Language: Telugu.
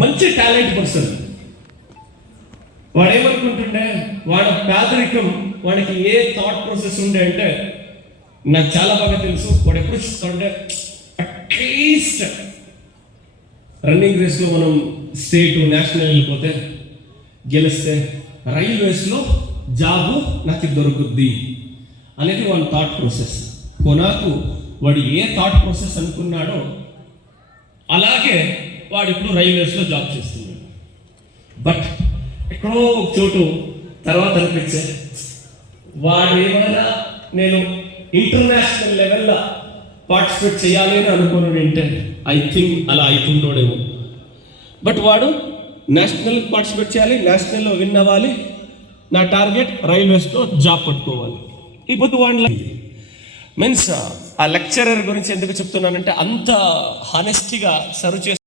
మంచి టాలెంట్ పర్సన్. వాడు ఏమనుకుంటుండే, వాడు పేదరికం, వాడికి ఏ థాట్ ప్రాసెస్ ఉండే అంటే నాకు చాలా బాగా తెలుసు. వాడు ఎప్పుడు చూస్తుంటే అట్లీస్ట్ రన్నింగ్ రేస్లో మనం స్టేట్ నేషనల్ వెళ్ళిపోతే గెలిస్తే రైల్వేస్లో జాబు నాకు దొరుకుద్ది అనేది వాడి థాట్ ప్రాసెస్. కొనాకు వాడు ఏ థాట్ ప్రాసెస్ అనుకున్నాడో అలాగే వాడు ఇప్పుడు రైల్వేస్లో జాబ్ చేస్తున్నాడు. బట్ ఎక్కడో ఒక చోటు తర్వాత అనిపించే వాడు ఏమైనా నేను ఇంటర్నేషనల్ లెవెల్లో పార్టిసిపేట్ చేయాలి అని అనుకున్నాడు అంటే ఐ థింక్ అలా అవుతుండోడేమో. బట్ వాడు నేషనల్ పార్టిసిపేట్ చేయాలి, నేషనల్లో విన్ అవ్వాలి, నా టార్గెట్ రైల్వేస్లో జాబ్ పట్టుకోవాలి. ఇప్పుడు వాడిని మీన్స్ ఆ లెక్చరర్ గురించి ఎందుకు చెప్తున్నానంటే అంత హానెస్టీగా సర్వ్ చేసి